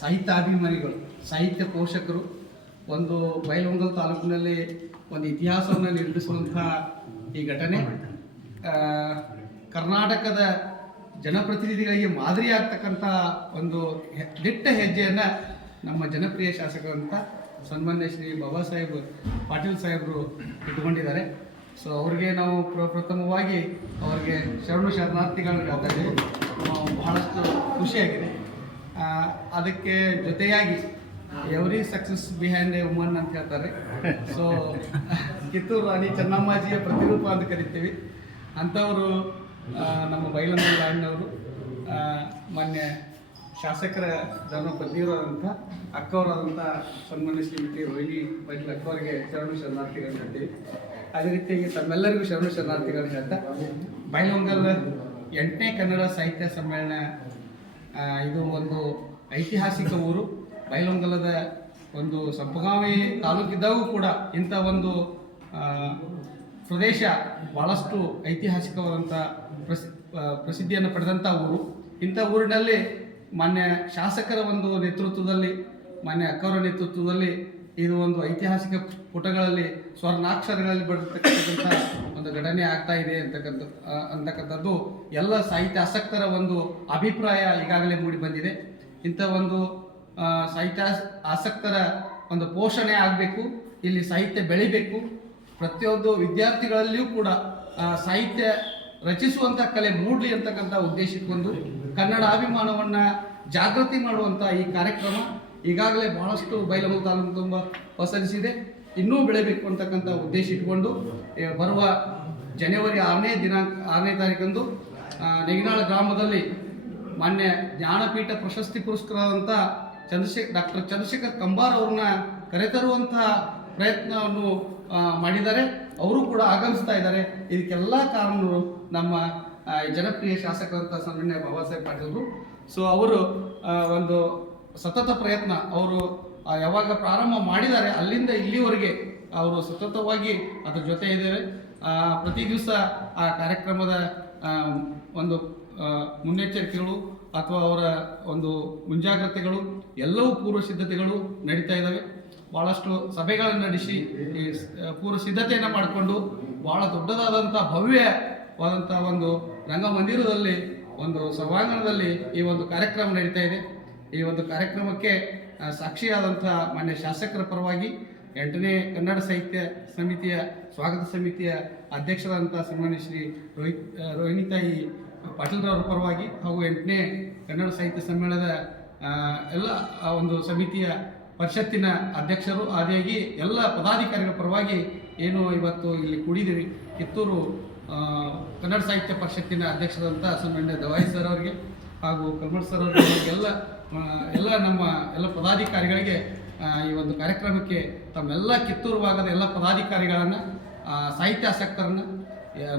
ಸಾಹಿತ್ಯಾಭಿಮಾನಿಗಳು, ಸಾಹಿತ್ಯ ಪೋಷಕರು, ಒಂದು ಬೈಲಹೊಂಗಲ ತಾಲೂಕಿನಲ್ಲಿ ಒಂದು ಇತಿಹಾಸವನ್ನು ನಿರ್ಮಿಸುವಂಥ ಈ ಘಟನೆ ಕರ್ನಾಟಕದ ಜನಪ್ರತಿನಿಧಿಗಳಿಗೆ ಮಾದರಿಯಾಗ್ತಕ್ಕಂಥ ಒಂದು ದಿಟ್ಟ ಹೆಜ್ಜೆಯನ್ನು ನಮ್ಮ ಜನಪ್ರಿಯ ಶಾಸಕರಂಥ ಸನ್ಮಾನ್ಯ ಶ್ರೀ ಬಾಬಾ ಸಾಹೇಬ್ ಪಾಟೀಲ್ ಸಾಹೇಬರು ಇಟ್ಕೊಂಡಿದ್ದಾರೆ. ಸೊ ಅವ್ರಿಗೆ ನಾವು ಪ್ರಥಮವಾಗಿ ಅವರಿಗೆ ಶರಣಾರ್ಥಿಗಳನ್ನ ಹೇಳ್ತಾ ಇದ್ದೀವಿ. ಬಹಳಷ್ಟು ಖುಷಿಯಾಗಿದೆ. ಅದಕ್ಕೆ ಜೊತೆಯಾಗಿ every success behind A woman ಅಂತ ಹೇಳ್ತಾರೆ. ಸೊ ಕಿತ್ತೂರು ರಾಣಿ ಚೆನ್ನಮ್ಮಾಜಿಯ ಪ್ರತಿರೂಪ ಅಂತ ಕರಿತೀವಿ. ಅಂಥವರು ನಮ್ಮ ಬೈಲಹೊಂಗಲ ರಾಣಿಯವರು ಮಾನ್ಯ ಶಾಸಕರ ಧರ್ಮಪತ್ನಿಯವರಾದಂಥ ಅಕ್ಕವರಾದಂಥ ಸನ್ಮಾನ್ಯ ಶ್ರೀಮತಿ ರೋಹಿಣಿ ಪಾಟೀಲ್ ಅಕ್ಕವರಿಗೆ ಶರಣಾರ್ಥಿಗಳನ್ನ ಹೇಳ್ತೀವಿ. ಅದೇ ರೀತಿಯಾಗಿ ತಮ್ಮೆಲ್ಲರಿಗೂ ಶರಣಾರ್ಥಿಗಳನ್ನ ಹೇಳ್ತಾ, ಬೈಲಹೊಂಗಲ 8ನೇ ಕನ್ನಡ ಸಾಹಿತ್ಯ ಸಮ್ಮೇಳನ ಇದು ಒಂದು ಐತಿಹಾಸಿಕ ಊರು. ಬೈಲಹೊಂಗಲದ ಒಂದು ಸಂಪಗಾಮಿ ತಾಲೂಕಿದ್ದಾಗೂ ಕೂಡ ಇಂಥ ಒಂದು ಪ್ರದೇಶ ಭಾಳಷ್ಟು ಐತಿಹಾಸಿಕವಾದಂಥ ಪ್ರಸಿದ್ಧಿಯನ್ನು ಪಡೆದಂಥ ಊರು. ಇಂಥ ಊರಿನಲ್ಲಿ ಮಾನ್ಯ ಶಾಸಕರ ಒಂದು ನೇತೃತ್ವದಲ್ಲಿ, ಮಾನ್ಯ ಅಕ್ಕವರ ನೇತೃತ್ವದಲ್ಲಿ ಇದು ಒಂದು ಐತಿಹಾಸಿಕ ಪುಟಗಳಲ್ಲಿ ಸ್ವರ್ಣಾಕ್ಷರಗಳಲ್ಲಿ ಬರೆದಿರ್ತಕ್ಕಂಥ ಒಂದು ಘಟನೆ ಆಗ್ತಾ ಇದೆ ಅಂತಕ್ಕಂಥದ್ದು ಎಲ್ಲ ಸಾಹಿತ್ಯ ಆಸಕ್ತರ ಒಂದು ಅಭಿಪ್ರಾಯ ಈಗಾಗಲೇ ಮೂಡಿ ಬಂದಿದೆ. ಇಂಥ ಒಂದು ಸಾಹಿತ್ಯ ಆಸಕ್ತರ ಒಂದು ಪೋಷಣೆ ಆಗಬೇಕು, ಇಲ್ಲಿ ಸಾಹಿತ್ಯ ಬೆಳಿಬೇಕು, ಪ್ರತಿಯೊಂದು ವಿದ್ಯಾರ್ಥಿಗಳಲ್ಲಿಯೂ ಕೂಡ ಸಾಹಿತ್ಯ ರಚಿಸುವಂಥ ಕಲೆ ಮೂಡಲಿ ಅಂತಕ್ಕಂಥ ಉದ್ದೇಶಕ್ಕೊಂದು ಕನ್ನಡ ಅಭಿಮಾನವನ್ನು ಜಾಗೃತಿ ಮಾಡುವಂಥ ಈ ಕಾರ್ಯಕ್ರಮ ಈಗಾಗಲೇ ಬಹಳಷ್ಟು ಬೈಲಹೊಂಗಲ ತಾಲೂಕು ತುಂಬ ಪಸರಿಸಿದೆ. ಇನ್ನೂ ಬೆಳೆಯಬೇಕು ಅಂತಕ್ಕಂಥ ಉದ್ದೇಶ ಇಟ್ಕೊಂಡು ಬರುವ ಜನವರಿ 6ನೇ ತಾರೀಕಂದು ನೆಗಿನಾಳ ಗ್ರಾಮದಲ್ಲಿ ಮಾನ್ಯ ಜ್ಞಾನಪೀಠ ಪ್ರಶಸ್ತಿ ಪುರಸ್ಕೃತರಾದಂಥ ಡಾಕ್ಟರ್ ಚಂದ್ರಶೇಖರ್ ಕಂಬಾರ್ ಅವ್ರನ್ನ ಕರೆತರುವಂತಹ ಪ್ರಯತ್ನವನ್ನು ಮಾಡಿದ್ದಾರೆ. ಅವರು ಕೂಡ ಆಗಮಿಸ್ತಾ ಇದ್ದಾರೆ. ಇದಕ್ಕೆಲ್ಲ ಕಾರಣರು ನಮ್ಮ ಜನಪ್ರಿಯ ಶಾಸಕರಂಥ ಸನ್ಮಾನ್ಯ ಬಾಬಾ ಸಾಹೇಬ್ ಪಾಟೀಲ್ರು. ಸೊ ಅವರು ಒಂದು ಸತತ ಪ್ರಯತ್ನ, ಅವರು ಯಾವಾಗ ಪ್ರಾರಂಭ ಮಾಡಿದ್ದಾರೆ ಅಲ್ಲಿಂದ ಇಲ್ಲಿವರೆಗೆ ಅವರು ಸತತವಾಗಿ ಅದರ ಜೊತೆ ಇದ್ದೇವೆ. ಪ್ರತಿ ದಿವಸ ಆ ಕಾರ್ಯಕ್ರಮದ ಒಂದು ಮುನ್ನೆಚ್ಚರಿಕೆಗಳು ಅಥವಾ ಅವರ ಒಂದು ಮುಂಜಾಗ್ರತೆಗಳು ಎಲ್ಲವೂ ಪೂರ್ವ ಸಿದ್ಧತೆಗಳು ನಡೀತಾ ಇದ್ದಾವೆ. ಭಾಳಷ್ಟು ಸಭೆಗಳನ್ನು ನಡೆಸಿ ಈ ಪೂರ್ವ ಸಿದ್ಧತೆಯನ್ನು ಮಾಡಿಕೊಂಡು ಭಾಳ ದೊಡ್ಡದಾದಂಥ ಭವ್ಯವಾದಂಥ ಒಂದು ರಂಗಮಂದಿರದಲ್ಲಿ, ಒಂದು ಸಭಾಂಗಣದಲ್ಲಿ ಈ ಒಂದು ಕಾರ್ಯಕ್ರಮ ನಡೀತಾ ಇದೆ. ಈ ಒಂದು ಕಾರ್ಯಕ್ರಮಕ್ಕೆ ಸಾಕ್ಷಿಯಾದಂಥ ಮಾನ್ಯ ಶಾಸಕರ ಪರವಾಗಿ 8ನೇ ಕನ್ನಡ ಸಾಹಿತ್ಯ ಸಮಿತಿಯ ಸ್ವಾಗತ ಸಮಿತಿಯ ಅಧ್ಯಕ್ಷರಾದಂಥ ಸನ್ಮಾನ್ಯ ಶ್ರೀ ರೋಹಿಣಿತಾಯಿ ಪಾಟೀಲ್ರವರ ಪರವಾಗಿ ಹಾಗೂ 8ನೇ ಕನ್ನಡ ಸಾಹಿತ್ಯ ಸಮ್ಮೇಳನದ ಎಲ್ಲ ಒಂದು ಸಮಿತಿಯ ಪರಿಷತ್ತಿನ ಅಧ್ಯಕ್ಷರು ಆದಿಯಾಗಿ ಎಲ್ಲ ಪದಾಧಿಕಾರಿಗಳ ಪರವಾಗಿ ಏನು ಇವತ್ತು ಇಲ್ಲಿ ಕೂಡಿದ್ದೀವಿ, ಕಿತ್ತೂರು ಕನ್ನಡ ಸಾಹಿತ್ಯ ಪರಿಷತ್ತಿನ ಅಧ್ಯಕ್ಷರಾದಂಥ ಸನ್ಮಾನ್ಯ ದವಾಯಿ ಸರ್ ಅವರಿಗೆ ಹಾಗೂ ಕಲ್ಮಠ್ ಸರ್ ಅವರಿಗೆ ಎಲ್ಲ ನಮ್ಮ ಎಲ್ಲ ಪದಾಧಿಕಾರಿಗಳಿಗೆ ಈ ಒಂದು ಕಾರ್ಯಕ್ರಮಕ್ಕೆ ತಮ್ಮೆಲ್ಲ ಕಿತ್ತೂರು ಭಾಗದ ಎಲ್ಲ ಪದಾಧಿಕಾರಿಗಳನ್ನು, ಸಾಹಿತ್ಯ ಆಸಕ್ತರನ್ನು,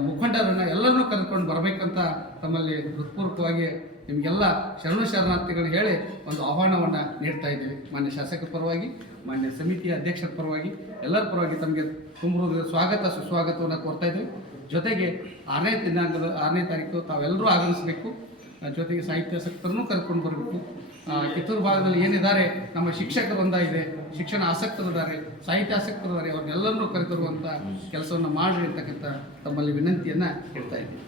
ಮುಖಂಡರನ್ನು ಎಲ್ಲರನ್ನೂ ಕರೆದುಕೊಂಡು ಬರಬೇಕಂತ ತಮ್ಮಲ್ಲಿ ಹೃತ್ಪೂರ್ವಕವಾಗಿ ನಿಮಗೆಲ್ಲ ಶರಣಾರ್ಥಿಗಳನ್ನ ಹೇಳಿ ಒಂದು ಆಹ್ವಾನವನ್ನು ನೀಡ್ತಾ ಇದ್ದೀವಿ. ಮಾನ್ಯ ಶಾಸಕರ ಪರವಾಗಿ, ಮಾನ್ಯ ಸಮಿತಿಯ ಅಧ್ಯಕ್ಷರ ಪರವಾಗಿ, ಎಲ್ಲರ ಪರವಾಗಿ ತಮಗೆ ತುಂಬ ಸ್ವಾಗತ ಸುಸ್ವಾಗತವನ್ನು ಕೋರ್ತಾ ಇದ್ದೀವಿ. ಜೊತೆಗೆ 6ನೇ ತಾರೀಕು ತಾವೆಲ್ಲರೂ ಆಗಮಿಸಬೇಕು. ಜೊತೆಗೆ ಸಾಹಿತ್ಯಾಸಕ್ತರನ್ನು ಕರ್ಕೊಂಡು ಬರಬೇಕು. ಕಿತ್ತೂರು ಭಾಗದಲ್ಲಿ ಏನಿದ್ದಾರೆ ನಮ್ಮ ಶಿಕ್ಷಕರು ಇದೆ, ಶಿಕ್ಷಣ ಆಸಕ್ತರಿದ್ದಾರೆ, ಸಾಹಿತ್ಯ ಆಸಕ್ತರಿದ್ದಾರೆ, ಅವ್ರನ್ನೆಲ್ಲರನ್ನೂ ಕರೆತರುವಂಥ ಕೆಲಸವನ್ನು ಮಾಡಿರಿ ಅಂತಕ್ಕಂಥ ತಮ್ಮಲ್ಲಿ ವಿನಂತಿಯನ್ನು ಇಡ್ತಾ ಇದ್ದೀವಿ.